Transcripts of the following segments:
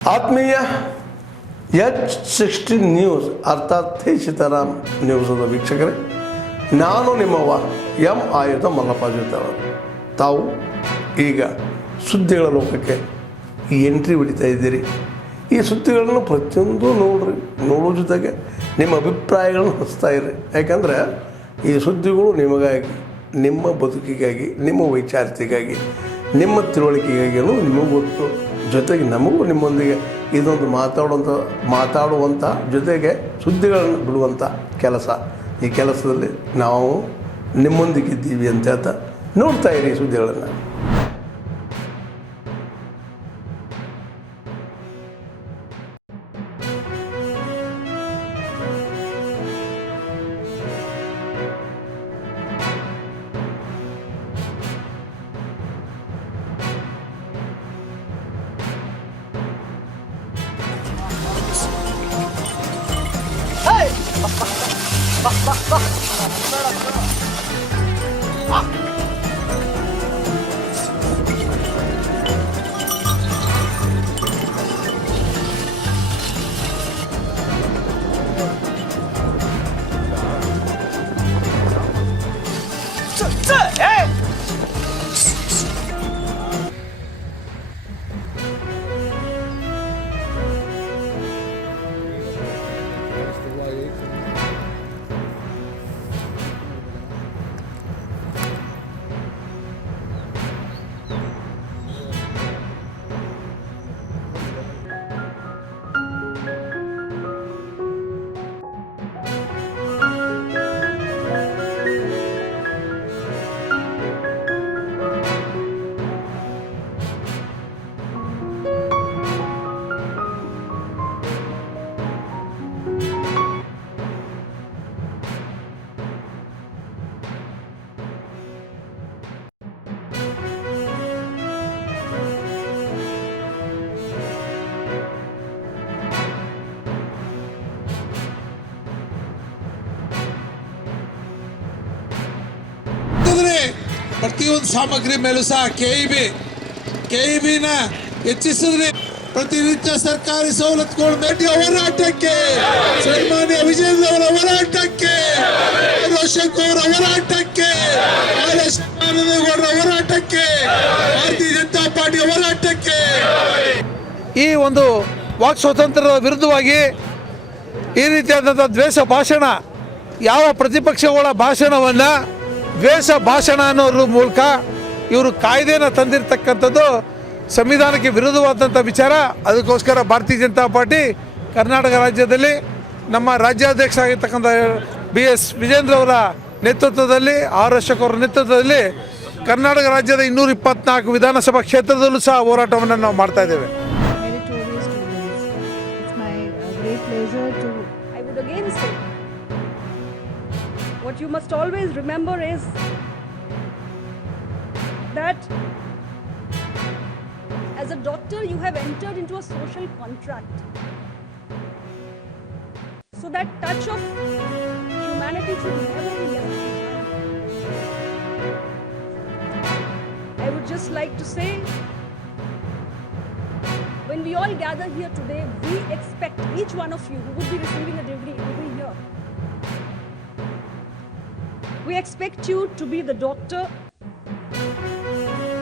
ಆತ್ಮೀಯ H16 news ಅರ್ಥಾತ್ ಸೀತಾರಾಮ್ ನ್ಯೂಸದ ವೀಕ್ಷಕರೇ, ನಾನು ನಿಮ್ಮವ ಎಂ ಆಯುಧ ಮಲ್ಲಪ್ಪ ಜೊತೆ. ತಾವು ಈಗ ಸುದ್ದಿಗಳ ಲೋಕಕ್ಕೆ ಎಂಟ್ರಿ ಹೊಡಿತಾ ಇದ್ದೀರಿ. ಈ ಸುದ್ದಿಗಳನ್ನು ಪ್ರತಿಯೊಂದು ನೋಡೋ ಜೊತೆಗೆ ನಿಮ್ಮ ಅಭಿಪ್ರಾಯಗಳನ್ನು ಹಚ್ತಾ ಇರಿ. ಯಾಕಂದರೆ ಈ ಸುದ್ದಿಗಳು ನಿಮಗಾಗಿ, ನಿಮ್ಮ ಬದುಕಿಗಾಗಿ, ನಿಮ್ಮ ವೈಚಾರಿಕೆಗಾಗಿ, ನಿಮ್ಮ ತಿಳುವಳಿಕೆಗಾಗಿಯೂ ನಿಮಗೂ ಗೊತ್ತು. ಜೊತೆಗೆ ನಮಗೂ ನಿಮ್ಮೊಂದಿಗೆ ಇದೊಂದು ಮಾತಾಡುವಂಥ ಜೊತೆಗೆ ಸುದ್ದಿಗಳನ್ನು ಬಿಡುವಂಥ ಕೆಲಸ. ಈ ಕೆಲಸದಲ್ಲಿ ನಾವು ನಿಮ್ಮೊಂದಿಗಿದ್ದೀವಿ ಅಂತ ಹೇಳ್ತಾ ನೋಡ್ತಾ ಇರಿ ಸುದ್ದಿಗಳನ್ನು. ಪ್ರತಿಯೊಂದು ಸಾಮಗ್ರಿ ಮೇಲೂ ಸಹ ಕೆಇಬಿನ ಹೆಚ್ಚಿಸಿದ್ರಿ. ಪ್ರತಿನಿತ್ಯ ಸರ್ಕಾರಿ ಸವಲತ್ತುಗಳು ಮೇಟಿ ಹೋರಾಟಕ್ಕೆ, ಸನ್ಮಾನ್ಯ ವಿಜೇಂದ್ರ ಅವರ ಹೋರಾಟಕ್ಕೆ, ರೋಷಕ್ ಅವರ ಹೋರಾಟಕ್ಕೆ, ಗೌಡರ ಹೋರಾಟಕ್ಕೆ, ಭಾರತೀಯ ಜನತಾ ಪಾರ್ಟಿ ಹೋರಾಟಕ್ಕೆ. ಈ ಒಂದು ವಾಕ್ ಸ್ವಾತಂತ್ರ್ಯದ ವಿರುದ್ಧವಾಗಿ ಈ ರೀತಿಯಾದಂಥ ದ್ವೇಷ ಭಾಷಣ, ಯಾವ ಪ್ರತಿಪಕ್ಷಗಳ ಭಾಷಣವನ್ನು ದ್ವೇಷ ಭಾಷಣ ಅನ್ನೋದ್ರ ಮೂಲಕ ಇವರು ಕಾಯ್ದೆನ ತಂದಿರತಕ್ಕಂಥದ್ದು ಸಂವಿಧಾನಕ್ಕೆ ವಿರುದ್ಧವಾದಂಥ ವಿಚಾರ. ಅದಕ್ಕೋಸ್ಕರ ಭಾರತೀಯ ಜನತಾ ಪಾರ್ಟಿ ಕರ್ನಾಟಕ ರಾಜ್ಯದಲ್ಲಿ ನಮ್ಮ ರಾಜ್ಯಾಧ್ಯಕ್ಷ ಆಗಿರ್ತಕ್ಕಂಥ BS ವಿಜೇಂದ್ರ ಅವರ ನೇತೃತ್ವದಲ್ಲಿ, ಆರ್ ಅಶೋಕ್ ಅವರ ನೇತೃತ್ವದಲ್ಲಿ ಕರ್ನಾಟಕ ರಾಜ್ಯದ 224 ವಿಧಾನಸಭಾ ಕ್ಷೇತ್ರದಲ್ಲೂ ಸಹ ಹೋರಾಟವನ್ನು ನಾವು ಮಾಡ್ತಾ ಇದ್ದೇವೆ. What you must always remember is that as a doctor you have entered into a social contract. So that touch of humanity should never be left behind. I would just like to say, when we all gather here today, we expect each one of you who would be receiving a degree here, we expect you to be the doctor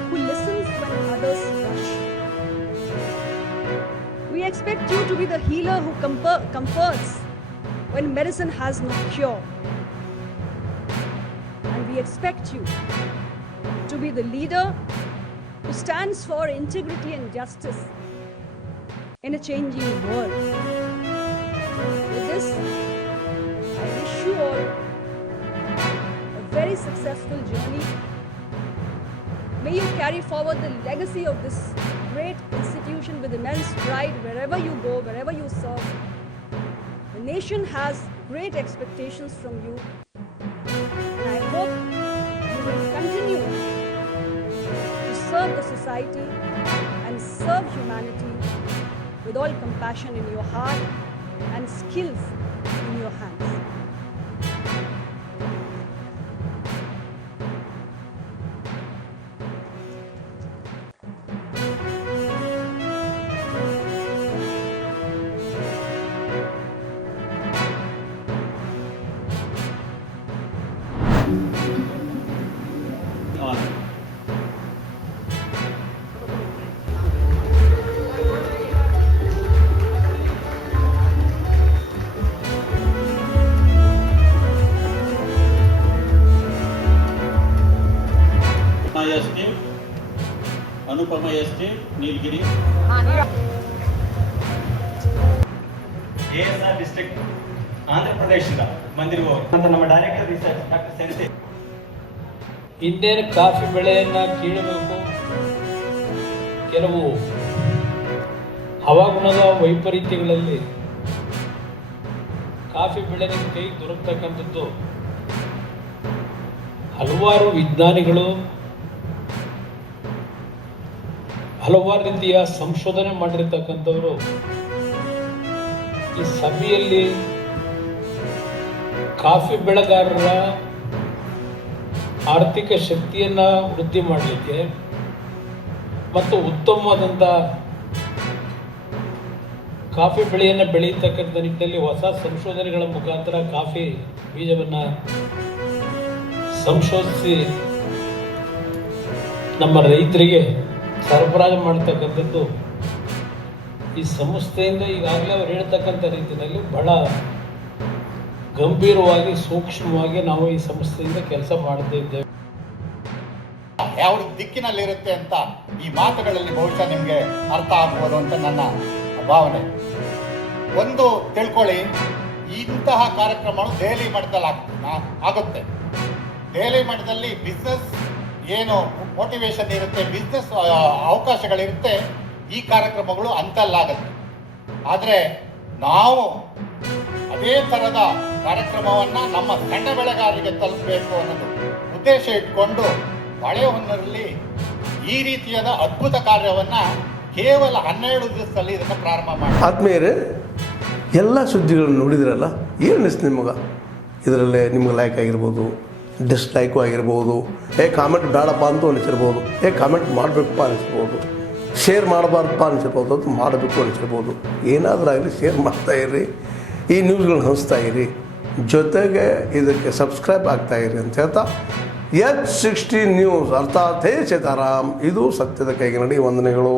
who listens when others rush. We expect you to be the healer who comforts when medicine has no cure. And we expect you to be the leader who stands for integrity and justice in a changing world. With this, I wish you all very successful journey. May you carry forward the legacy of this great institution with immense pride wherever you go, wherever you serve. The nation has great expectations from you, and I hope you will continue to serve the society and serve humanity with all compassion in your heart and skills in your hands. From estate Nilgiri. ASR district Andhra ಪ್ರದೇಶದಿಂದ ಬಂದಿರುವವರು ಅಂತ ನಮ್ಮ director research doctor Senthil. ಇನ್ನೇನು coffee ಬೆಳೆಯನ್ನು ಕೀಳಬೇಕು, ಕೆಲವು ಹವಾಗುಣದ ವೈಪರೀತ್ಯಗಳಲ್ಲಿ coffee ಬೆಳೆ ನಿಮ್ಮ ಕೈಗೆ ದೊರಕತಕ್ಕಂಥದ್ದು ಹಲವಾರು ವಿಜ್ಞಾನಿಗಳು ಹಲವಾರು ರೀತಿಯ ಸಂಶೋಧನೆ ಮಾಡಿರ್ತಕ್ಕಂಥವರು ಈ ಸಭೆಯಲ್ಲಿ ಕಾಫಿ ಬೆಳೆಗಾರರ ಆರ್ಥಿಕ ಶಕ್ತಿಯನ್ನು ವೃದ್ಧಿ ಮಾಡಲಿಕ್ಕೆ ಮತ್ತು ಉತ್ತಮವಾದಂಥ ಕಾಫಿ ಬೆಳೆಯನ್ನು ಬೆಳೆಯತಕ್ಕಂಥ ನಿಟ್ಟಿನಲ್ಲಿ ಹೊಸ ಸಂಶೋಧನೆಗಳ ಮುಖಾಂತರ ಕಾಫಿ ಬೀಜವನ್ನು ಸಂಶೋಧಿಸಿ ನಮ್ಮ ರೈತರಿಗೆ ಸರಬರಾಜು ಮಾಡ್ತಕ್ಕಂಥದ್ದು ಈ ಸಂಸ್ಥೆಯಿಂದ ಈಗಾಗಲೇ ಅವ್ರು ಹೇಳ್ತಕ್ಕಂಥ ರೀತಿಯಲ್ಲಿ ಬಹಳ ಗಂಭೀರವಾಗಿ ಸೂಕ್ಷ್ಮವಾಗಿ ನಾವು ಈ ಸಂಸ್ಥೆಯಿಂದ ಕೆಲಸ ಮಾಡ್ತಾ ಇದ್ದೇವೆ. ಯಾವ ದಿಕ್ಕಿನಲ್ಲಿರುತ್ತೆ ಅಂತ ಈ ಮಾತುಗಳಲ್ಲಿ ಬಹುಶಃ ನಿಮಗೆ ಅರ್ಥ ಆಗ್ಬೋದು ಅಂತ ನನ್ನ ಭಾವನೆ. ಒಂದು ತಿಳ್ಕೊಳ್ಳಿ, ಇಂತಹ ಕಾರ್ಯಕ್ರಮಗಳು ದೆಹಲಿ ಮಟ್ಟದಲ್ಲಿ ಆಗುತ್ತೆ. ದೆಹಲಿ ಮಟ್ಟದಲ್ಲಿ ಬಿಸ್ನೆಸ್ ಏನು ಮೋಟಿವೇಶನ್ ಇರುತ್ತೆ, ಬಿಸ್ನೆಸ್ ಅವಕಾಶಗಳಿರುತ್ತೆ, ಈ ಕಾರ್ಯಕ್ರಮಗಳು ಅಂತಲ್ಲಾಗುತ್ತೆ. ಆದರೆ ನಾವು ಅದೇ ಥರದ ಕಾರ್ಯಕ್ರಮವನ್ನು ನಮ್ಮ ಸಣ್ಣ ಬೆಳೆಗಾರರಿಗೆ ತಲುಪಬೇಕು ಅನ್ನೋದು ಉದ್ದೇಶ ಇಟ್ಕೊಂಡು ಹೊಳೆಹೊನ್ನೂರಲ್ಲಿ ಈ ರೀತಿಯಾದ ಅದ್ಭುತ ಕಾರ್ಯವನ್ನು ಕೇವಲ 12 ದಿವಸದಲ್ಲಿ ಇದನ್ನು ಪ್ರಾರಂಭ ಮಾಡಿ. ಆದ್ಮೇಲೆ ಎಲ್ಲ ಸುದ್ದಿಗಳನ್ನು ನೋಡಿದ್ರಲ್ಲ, ಏನು ಅನಿಸ್ತು ನಿಮಗೆ? ಇದರಲ್ಲೇ ನಿಮ್ಗೆ ಲೈಕ್ ಆಗಿರ್ಬೋದು, ಡಿಸ್ಲೈಕು ಆಗಿರ್ಬೋದು, ಕಾಮೆಂಟ್ ಬೇಡಪ್ಪ ಅಂತೂ ಅನಿಸಿರ್ಬೋದು, ಕಾಮೆಂಟ್ ಮಾಡಬೇಕಪ್ಪ ಅನಿಸ್ಬೋದು, ಶೇರ್ ಮಾಡಬಾರ್ದಪ್ಪ ಅನಿಸಿರ್ಬೋದು, ಅದು ಮಾಡಬೇಕು ಅನಿಸಿರ್ಬೋದು. ಏನಾದರೂ ಆಗಲಿ ಶೇರ್ ಮಾಡ್ತಾಯಿರಿ, ಈ ನ್ಯೂಸ್ಗಳನ್ನ ಹಂಚ್ತಾ ಇರಿ, ಜೊತೆಗೆ ಇದಕ್ಕೆ ಸಬ್ಸ್ಕ್ರೈಬ್ ಆಗ್ತಾಯಿರಿ ಅಂತ ಹೇಳ್ತಾ H16 ನ್ಯೂಸ್ ಅರ್ಥಾತ್ ಹೇ ಸೀತಾರಾಮ್, ಇದು ಸತ್ಯದ ಕೈಗೆ ನಡಿ. ವಂದನೆಗಳು.